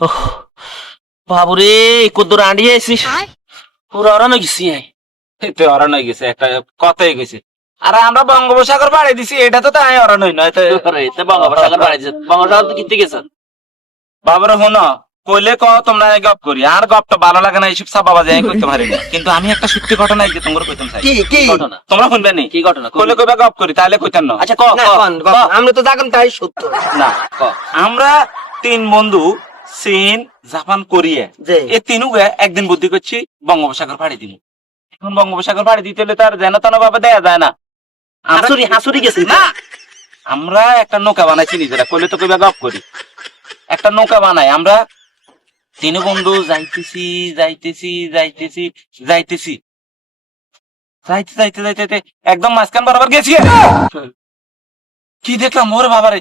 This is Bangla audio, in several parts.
ওহ বাবুরে কদ্দুর আন্ডিয়ে আছিস পুরো অরান গেছি অরণ হয়ে গেছে, একটা কথা হয়ে গেছে। আরে আমরা বঙ্গোপসাগর বাড়ি দিছি, এটা তো তাই অরণ হই নয়। বঙ্গোপসাগর বাড়িছে বঙ্গোপসাগর তো কিনতে গেছ বাবার হনো কইলে ক তোমরা গপ করি, আর গপটা ভালো লাগে না, এইসব সাবা বাজে আমি করতে পারি না। কিন্তু আমি একটা সত্যি ঘটনা এই যে তোমরা কইতাম চাই। কি কি ঘটনা তোমরা শুনবে নি? কি ঘটনা কইলে কইবা গপ করি, তাহলে কইতাম না। আচ্ছা ক না, কন, কন। আমরা তো জাগাম তাই সত্য। না আমরা তিন বন্ধু চীন, জাপান, কোরিয়া জি। এই তিনুকে একদিন বুদ্ধি করছি বঙ্গোপসাগর পাড়ি দিব। এখন বঙ্গোপসাগর পাড়ি দিতে হলে তার যেন তেন ভাবে দেয়া যায় না। হাসুরি গেছি না, আমরা একটা নৌকা বানাইছি নিজেরা, কইলে তো কইবা গপ করি। একটা নৌকা বানাই আমরা তিন বন্ধু যাইতেছি যাইতেছি যাইতেছি যাইতেছি যাইতে যাইতে যাইতে যাইতে একদম মাঝখান বরাবর গেছি। কি দেখলাম ওরে বাবারে,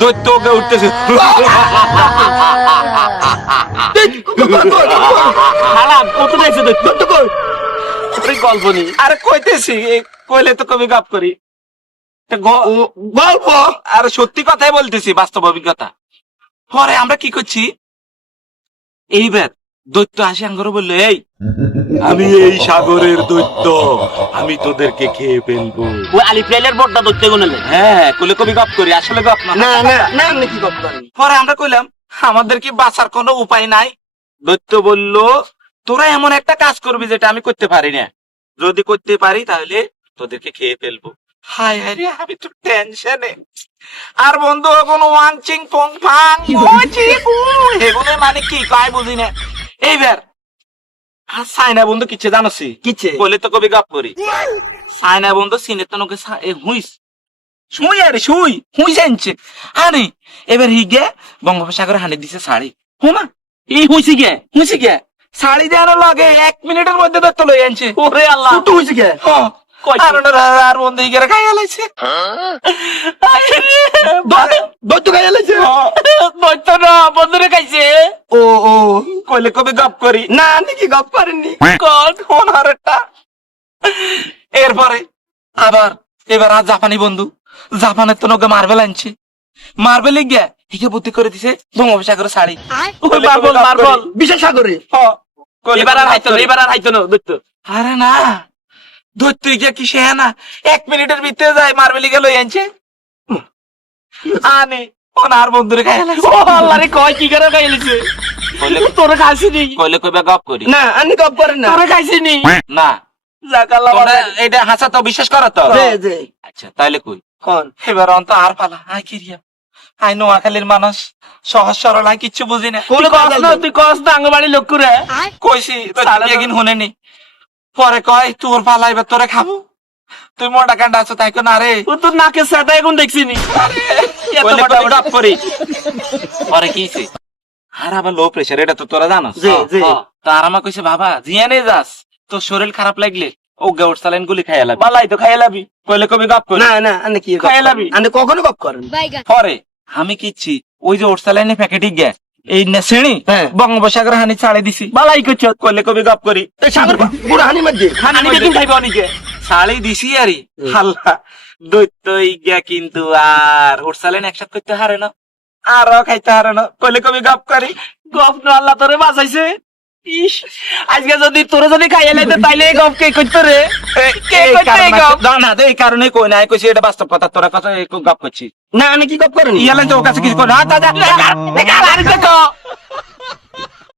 দৈত্য ওকে উঠতেছে। কত দেখছে গল্প নি আরে কইতেছি কইলে তো কবি গপ করি। গল্প আর সত্যি কথাই বলতেছি, বাস্তব অভিজ্ঞতা। পরে আমরা কি করছি, এইবার দৈত্য আসে আঙ্গরে বললো, এই আমি এই সাগরের দৈত্য, আমি তোদেরকে খেয়ে ফেলবো। ওই আলিপ্রাইলের বড়টা ধরতে গুনে হ্যাঁ, কইলে কবি গপ করি, আসলে গপ না। না না না, আপনি কি গল্প করেন? পরে আমরা কইলাম আমাদের কি বাঁচার কোনো উপায় নাই? দৈত্য বলল, তোরা এমন একটা কাজ করবি যেটা আমি করতে পারি না, যদি করতে পারি তাহলে তোদেরকে খেয়ে ফেলবো। হায় হায় রে, আমি তো টেনশনে। আর বন্ধু এখন ওয়াং চিং ফং ফাং এগুলো মানে কি কয় বুঝি না। এইবার সাইনা বন্ধু কিচ্ছে জানোসি কিচ্ছে? বলে তো কবি গপ করি। সাইনা বন্ধু সিনের তো নকে হুইস শুই আরে শুই হুই জানছে আরে এবার হিগে বঙ্গোপসাগরে হানি দিছে শাড়ি। হুমা এই হইছি গে শাড়ি দেওয়ার লগে 1 মিনিটের মধ্যে দত্ত লই আনছে। ওরে আল্লাহ ফুটু হইছে কে? আর বন্ধু হিগে খাই আলাইছে। দৈত্য গায়ে লাইছে? দৈত্য না বন্ধুরে খাইছে। ও ও, কইলে কবি গপ করি। না আপনি কি গল্প পারেননি? কোন আরেকটা। এরপরে আবার এবার আর জাপানি বন্ধু, জাপানের তো নৌকা মার্বেল আনছে। মার্বেল গিয়া হিকে বুদ্ধি করে দিছে বঙ্গোপসাগরে শাড়ি। ওই মার্বল বিশেষ সাগরে। এবার আর হাইতো না দৈত্য। আরে না, দৈত্য গিয়া কি সে না 1 মিনিটের ভিতরে যায় মার্বেল গিয়ে লই আনছে। আনে ওনার বন্ধুরে খাই আলাইছে। ও আল্লাহ রে, কয় কি করে খাইলিছে? তোরে খাইছিনি? কইলে কইবা গপ করি। না আপনি গল্প করেন না। তোরে খাইছিনি? না, জাকাল্লাহ তোমরা এটা হাসা তো বিশ্বাস করো তো? জি জি। আচ্ছা তাইলে কই কোন? এবার অন্ত আর পালা আই কিরিয়া আই নোয়াখালীর মানুষ, সহজ সরল, আই কিচ্ছু বুঝি না। তুই কস না আঙ্গবাড়ি লোক করে কইছি একদিন শুনেনি। পরে কয় তোর পালা এবার তোরে খাবো, তুই মোটা কান্ডা আছো তাই না রে। ও তোর নাকে সাদা এখন দেখছিনি। কইলে কবি গপ করি। পরে কিছে আর আবার লো প্রেসার, এটা তো তোরা জানো। জি জি। তার আমার কইছে বাবা জিয়ানে যাস, তোর শরীর খারাপ লাগলে ও গাউট সালাইন গুলি খাইয়া লাবি। বালাই তো খাইয়া লাবি। কইলে কবি গপ করি। না না আপনি কি খাইয়া লাবি? আপনি কখনো গল্প করেন? পরে আমি কিচ্ছি ওই যে ওরসালাইনে প্যাকেটে গে এই শ্রেণী হ্যাঁ। বঙ্গোপসাগর হানি ছাড়ে দিছি। বালাই করছ। কইলে কবি গপ করি। এই সাগর পুরো হানি মধ্যে হানি বেকিং খাইব অনেকে। ছাড়ি দিছি আরে হাল্লা দৈত্য ইগা কিন্তু আর ওরসালাইন একসাথে করতে হারে না, আরো খাইতে হারে না। কইলে কবি গপ করি। গপ না আল্লাহ তোরে বাঁচাইছে। ইস, আজকে যদি তোরে যদি খাইয়া লাইতে তাইলে এই গপ কে কইতো রে? কে কইতো এই গপ? না এই কারণে কই না, কইছি এটা বাস্তব কথা, তোরা কথা গপ করছি। না আপনি কি গল্প করেন? ইয়ালে তো ওর কাছে কিছু কই না। আরে দেখো